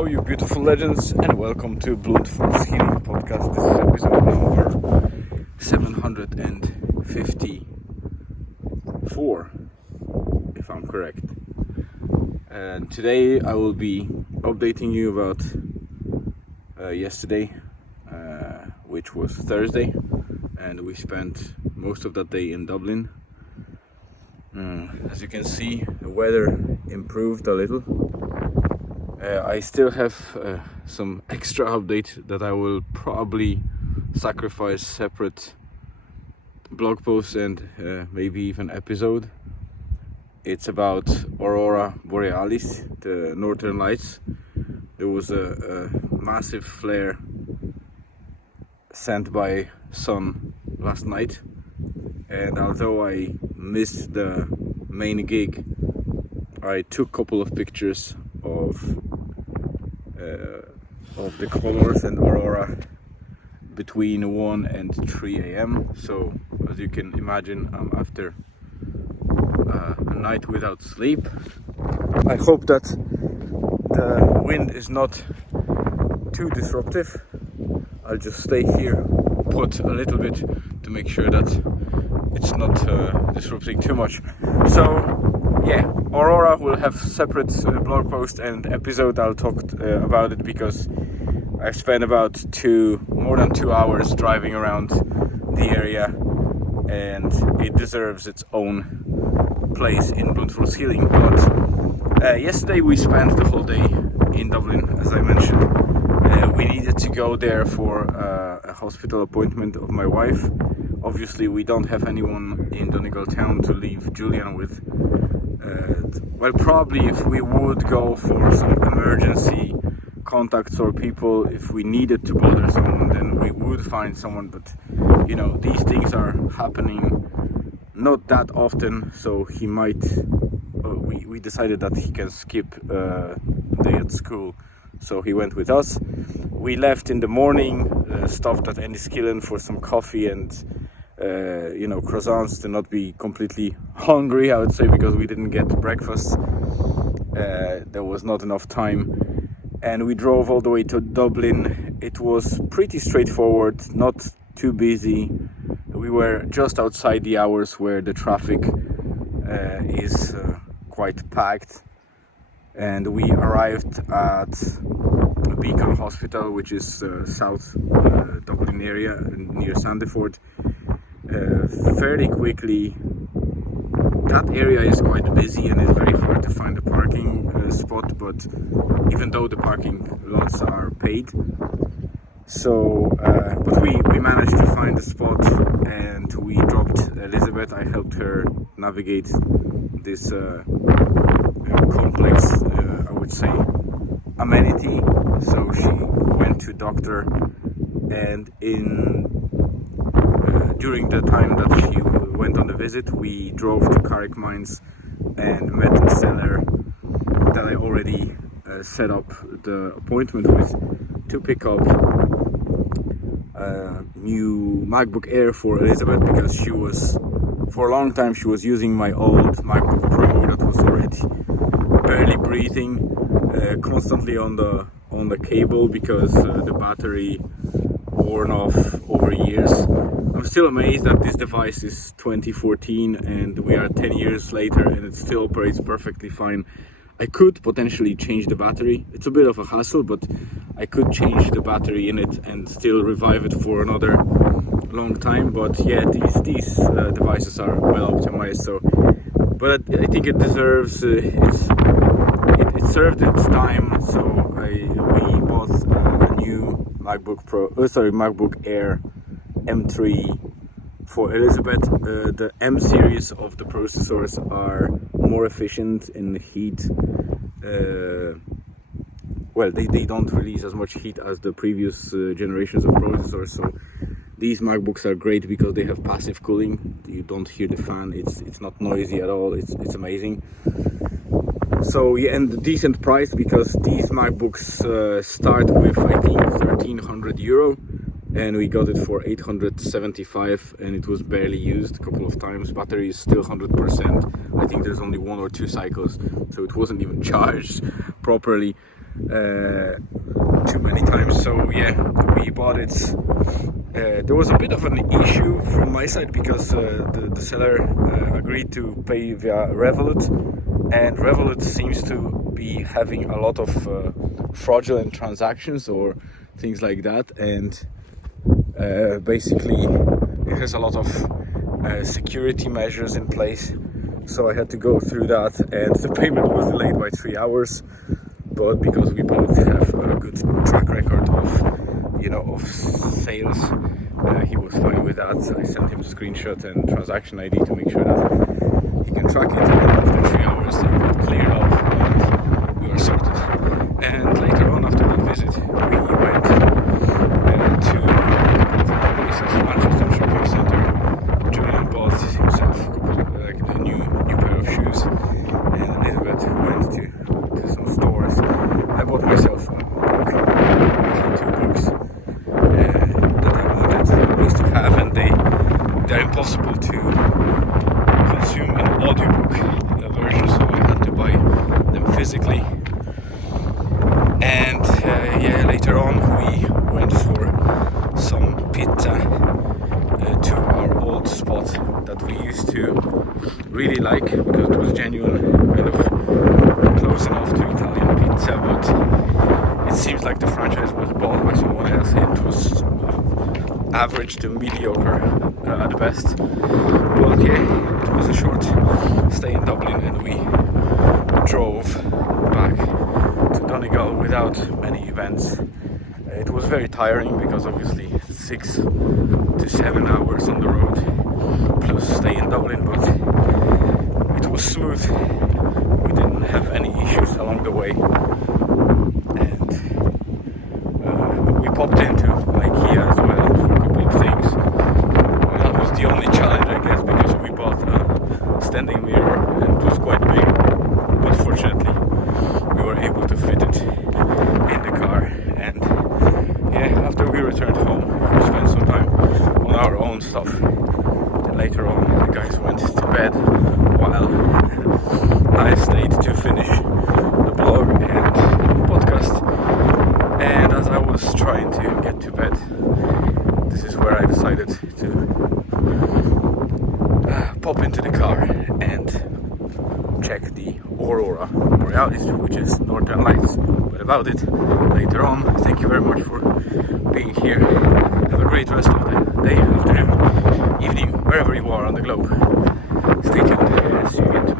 Hello, you beautiful legends, and welcome to Bloodfall's Healing Podcast. This is episode number 754, if I'm correct. And today I will be updating you about yesterday, which was Thursday, and we spent most of that day in Dublin. As you can see, the weather improved a little. I still have some extra update that I will probably sacrifice separate blog posts and maybe even episode. It's about Aurora Borealis, the Northern Lights. There was a massive flare sent by sun last night, and although I missed the main gig, I took a couple of pictures of the colors and aurora between 1 and 3 a.m. So as you can imagine, I'm after a night without sleep. I hope that the wind is not too disruptive. I'll just stay here, put a little bit to make sure that it's not disrupting too much. So yeah, Aurora will have separate blog post and episode. I'll talk about it because I spent about more than 2 hours driving around the area, and it deserves its own place in Bloodfall's Healing. But yesterday we spent the whole day in Dublin, as I mentioned. We needed to go there for a hospital appointment of my wife. Obviously we don't have anyone in Donegal town to leave Julian with. Well, probably if we would go for some emergency contacts or people, if we needed to bother someone, then we would find someone. But you know, these things are happening not that often, so he might we decided that he can skip a day at school, so he went with us. We left in the morning, stopped at Enniskillen for some coffee and croissants to not be completely hungry, I would say, because we didn't get breakfast. There was not enough time, and we drove all the way to Dublin. It was pretty straightforward, not too busy. We were just outside the hours where the traffic is quite packed, and we arrived at Beacon Hospital, which is south Dublin area near Sandiford. Fairly quickly. That area is quite busy and it's very hard to find a parking spot, but even though the parking lots are paid, so but we managed to find a spot, and we dropped Elizabeth. I helped her navigate this complex, I would say, amenity. So she went to doctor, and during the time that she went on the visit, we drove to Carrick Mines and met a seller that I already set up the appointment with to pick up a new MacBook Air for Elizabeth, because for a long time she was using my old MacBook Pro that was already barely breathing, constantly on the cable because the battery worn off over years. I'm still amazed that this device is 2014 and we are 10 years later and it still operates perfectly fine. I could potentially change the battery. It's a bit of a hassle, but I could change the battery in it and still revive it for another long time. But yeah, these devices are well optimized. So, but I think it deserves it served its time. So we bought a new MacBook Air M3 for Elizabeth. The M series of the processors are more efficient in heat. They don't release as much heat as the previous generations of processors. So these MacBooks are great because they have passive cooling. You don't hear the fan. It's not noisy at all. It's amazing. So yeah, and decent price, because these MacBooks start with I think €1,300, and we got it for 875, and it was barely used a couple of times. Battery is still 100%. I think there's only 1 or 2 cycles, so it wasn't even charged properly. too many times. So yeah, we bought it. There was a bit of an issue from my side because the seller agreed to pay via Revolut, and Revolut seems to be having a lot of fraudulent transactions or things like that, and basically it has a lot of security measures in place. So I had to go through that, and the payment was delayed by 3 hours. But because we both have a good track record of sales, he was fine with that. I sent him a screenshot and transaction ID to make sure that he can track it. And after 3 hours, it cleared up and we were sorted. And later on, after that visit, we went to the places, Manchester Shopping Centre. Julian bought himself like a new pair of shoes, and Elizabeth went to some stores. I bought myself a book, actually 2 books that I wanted always to have, and they're impossible to consume in audiobook version, so I had to buy them physically. And yeah, later on we went for some pizza to our old spot that we used to really like because it was genuine, kind of close enough to Italian pizza, but it seems like the franchise was bought by someone else. It was average to mediocre at best. But yeah, it was a short stay in Dublin, and we drove back to Donegal without many events. It was very tiring because obviously 6 to 7 hours on the road plus stay in Dublin, but it was smooth. We didn't have any issues along the way, and we popped into IKEA as well for a couple of things. That was the only challenge, I guess, because we bought a standing mirror and it was quite big, but fortunately we were able to fit it in the car. And yeah, after we returned home, we spent some time on our own stuff, and later on the guys went to bed while I stayed to finish the blog and the podcast. And as I was trying to get to bed, this is where I decided to pop into the car and check the Aurora Borealis, which is Northern Lights. But about it later on. Thank you very much for being here. Have a great rest of the day, afternoon, evening, wherever you are on the globe. Stay tuned and see you again tomorrow.